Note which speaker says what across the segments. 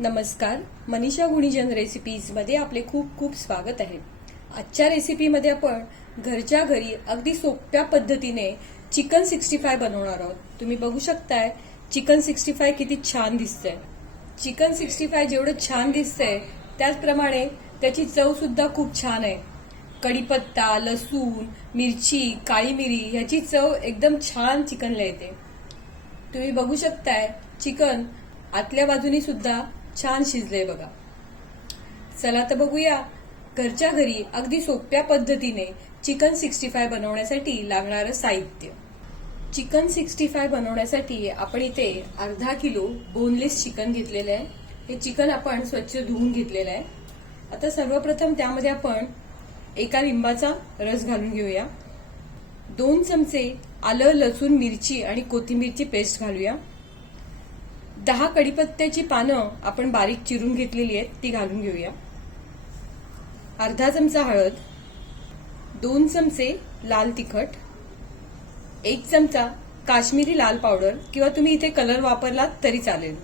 Speaker 1: नमस्कार मनीषा गुणीजन रेसिपीजमध्ये आपले खूप खूप स्वागत आहे. आजच्या रेसिपीमध्ये आपण घरच्या घरी अगदी सोप्या पद्धतीने चिकन सिक्स्टी फाय बनवणार आहोत. तुम्ही बघू शकताय चिकन सिक्स्टी फाय किती छान दिसतंय. चिकन सिक्स्टी फाय जेवढं छान दिसतंय त्याचप्रमाणे त्याची चवसुद्धा खूप छान आहे. कढीपत्ता लसूण मिरची काळी मिरी ह्याची चव एकदम छान चिकनला येते. तुम्ही बघू शकताय चिकन आतल्या बाजूनी सुद्धा छान शिजले बघा. चला तर बघूया. घरच्या घरी अगदी सोप्या पद्धतीने चिकन सिक्स्टी फाय बनवण्यासाठी लागणारं साहित्य. चिकन सिक्स्टी फाय बनवण्यासाठी आपण इथे अर्धा किलो बोनलेस चिकन घेतलेलं आहे. हे चिकन आपण स्वच्छ धुवून घेतलेलं आहे. आता सर्वप्रथम त्यामध्ये आपण एका लिंबाचा रस घालून घेऊया. दोन चमचे आलं लसूण मिरची आणि कोथिंबीरची पेस्ट घालूया. दहा कडीपत्त्याची पानं आपण बारीक चिरून घेतलेली आहेत ती घालून घेऊया. अर्धा चमचा हळद दोन चमचे लाल तिखट एक चमचा काश्मीरी लाल पावडर किंवा तुम्ही इथे कलर वापरलात तरी चालेल.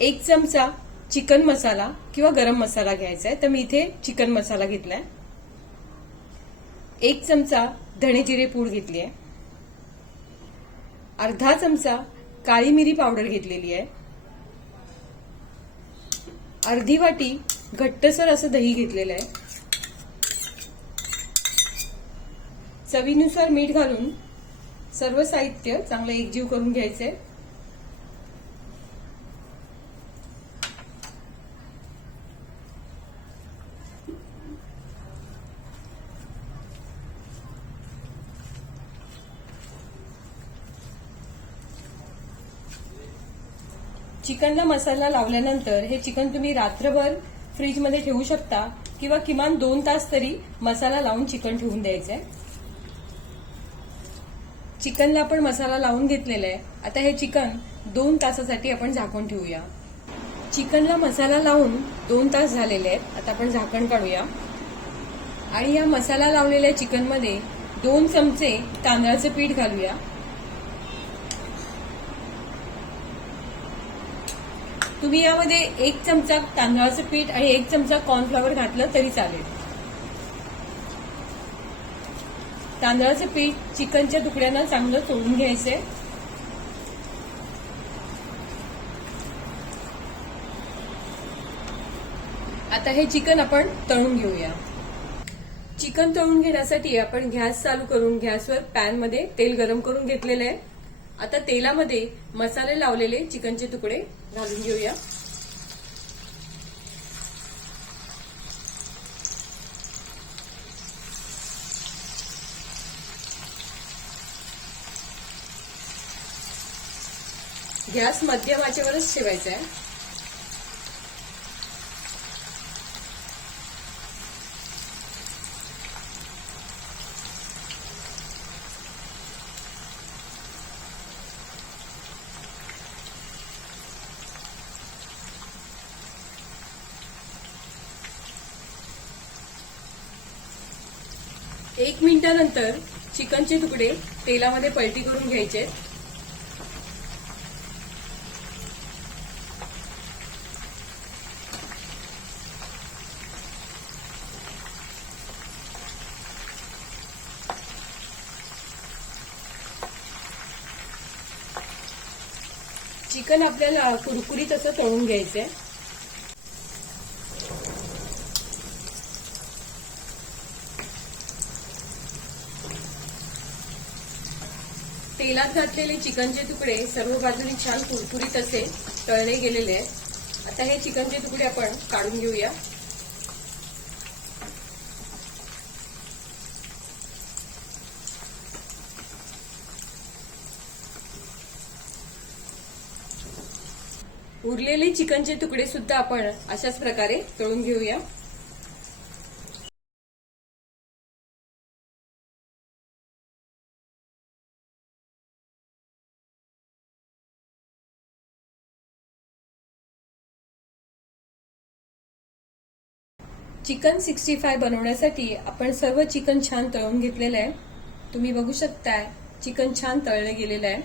Speaker 1: एक चमचा चिकन मसाला किंवा गरम मसाला घ्यायचा आहे तर मी इथे चिकन मसाला घेतलाय. एक चमचा धणे जिरे पूड घेतली आहे. अर्धा चमचा काळी मिरी पावडर घेतलेली आहे. अर्धी वाटी घट्टसर असं दही घेतलेलं आहे. चवीनुसार मीठ घालून सर्व साहित्य चांगलं एकजीव करून घ्यायचंय. चिकनला मसाला लावल्यानंतर हे चिकन तुम्ही रात्रभर फ्रीजमध्ये ठेवू शकता किंवा किमान दोन तास तरी मसाला लावून चिकन ठेवून द्यायचं आहे चिकनला आपण मसाला लावून घेतलेला आहे. आता हे चिकन दोन तासासाठी आपण झाकून ठेवूया. चिकनला मसाला लावून दोन तास झालेले आहेत. आता आपण झाकण काढूया. आणि या मसाला लावलेल्या चिकनमध्ये दोन चमचे तांदळाचं पीठ घालूया. तुम्ही यामध्ये एक चमचा तांदळाचं पीठ आणि एक चमचा कॉर्नफ्लॉवर घातलं तरी चालेल. तांदळाचं पीठ चिकनच्या तुकड्यांना चांगलं तोडून घ्यायचंय. आता हे चिकन आपण तळून घेऊया. चिकन तळून घेण्यासाठी आपण गॅस चालू करून गॅसवर पॅनमध्ये तेल गरम करून घेतलेलं आहे. आता तेलामध्ये मसाले लावलेले चिकनचे तुकडे घालून घेऊया. गॅस मध्यम आचेवरच ठेवायचा आहे एक मिनिटानंतर चिकनचे तुकडे तेलामध्ये पलटी करून घ्यायचे. चिकन आपल्याला कुरकुरीत असं तळून घ्यायचंय. तेलात घातलेले चिकनचे तुकडे सर्व बाजूनी छान कुरकुरीत असे तळले गेलेले आहेत. आता हे चिकनचे तुकडे आपण काढून घेऊया. उरलेले चिकनचे तुकडे सुद्धा आपण अशाच प्रकारे तळून घेऊया. चिकन सिक्स्टी फाय बनवण्यासाठी आपण सर्व चिकन छान तळून घेतलेलं आहे. तुम्ही बघू शकताय चिकन छान तळलं गेलेलं आहे.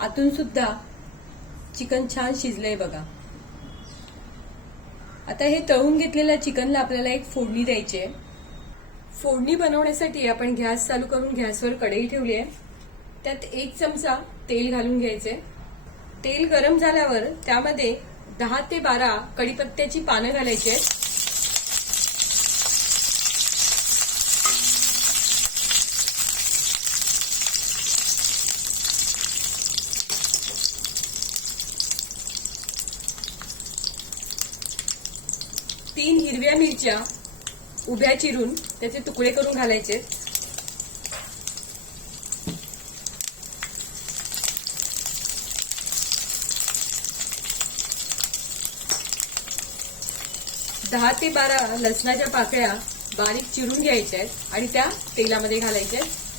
Speaker 1: आतून सुद्धा चिकन छान शिजलंय बघा. आता हे तळून घेतलेल्या चिकनला आपल्याला एक फोडणी द्यायची आहे. फोडणी बनवण्यासाठी आपण गॅस चालू करून गॅसवर कढई ठेवली आहे. त्यात एक चमचा तेल घालून घ्यायचे. तेल गरम झाल्यावर त्यामध्ये दहा ते बारा कढीपत्त्याची पानं घालायची आहेत. हिरव्या मिरच्या उभ्या चिरून त्याचे तुकडे करून घालायचे. दहा ते बारा लसणाच्या पाकळ्या बारीक चिरून घ्यायच्या आहेत आणि त्या तेलामध्ये घालायच्या आहेत.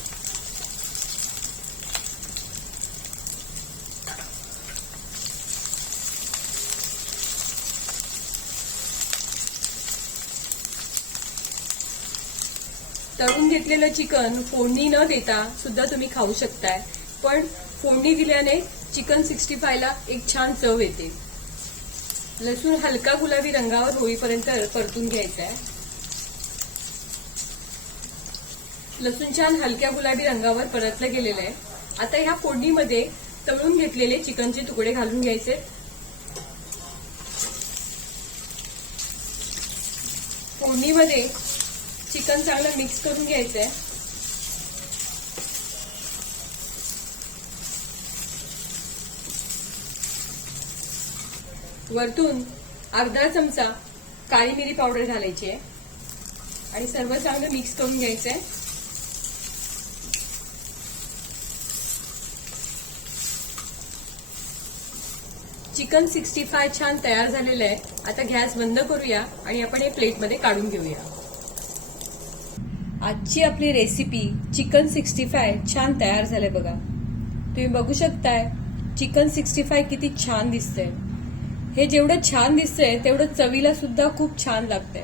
Speaker 1: तळून घेतलेलं चिकन फोडणी न देता सुद्धा तुम्ही खाऊ शकताय. पण फोडणी दिल्याने चिकन सिक्स्टी ला एक छान चव येते. लसूण हलका गुलाबी रंगावर होईपर्यंत परतून घ्यायचा आहे लसूण छान हलक्या गुलाबी रंगावर परतलं गेलेलं आहे आता ह्या फोडणीमध्ये तळून घेतलेले चिकनचे तुकडे घालून घ्यायचे. फोडणीमध्ये चिकन चांगलं मिक्स करून घ्यायचं आहे वरतून अर्धा चमचा काळी मिरी पावडर घालायची आहे. आणि सर्व चांगलं मिक्स करून घ्यायचं आहे चिकन सिक्स्टी फाय छान तयार झालेलं आहे. आता गॅस बंद करूया आणि आपण हे प्लेटमध्ये काढून घेऊया. आजची आपली रेसिपी चिकन सिक्स्टी फाय छान तयार झाले बघा. तुम्ही बघू शकताय चिकन सिक्स्टी फाय किती छान दिसतंय. हे जेवढं छान दिसतंय तेवढं चवीला सुद्धा खूप छान लागतंय.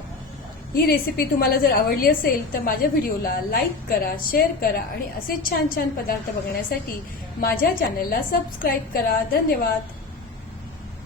Speaker 1: ही रेसिपी तुम्हाला जर आवडली असेल तर माझ्या व्हिडिओला लाईक करा शेअर करा आणि असेच छान छान पदार्थ बघण्यासाठी माझ्या चॅनलला सबस्क्राईब करा. धन्यवाद.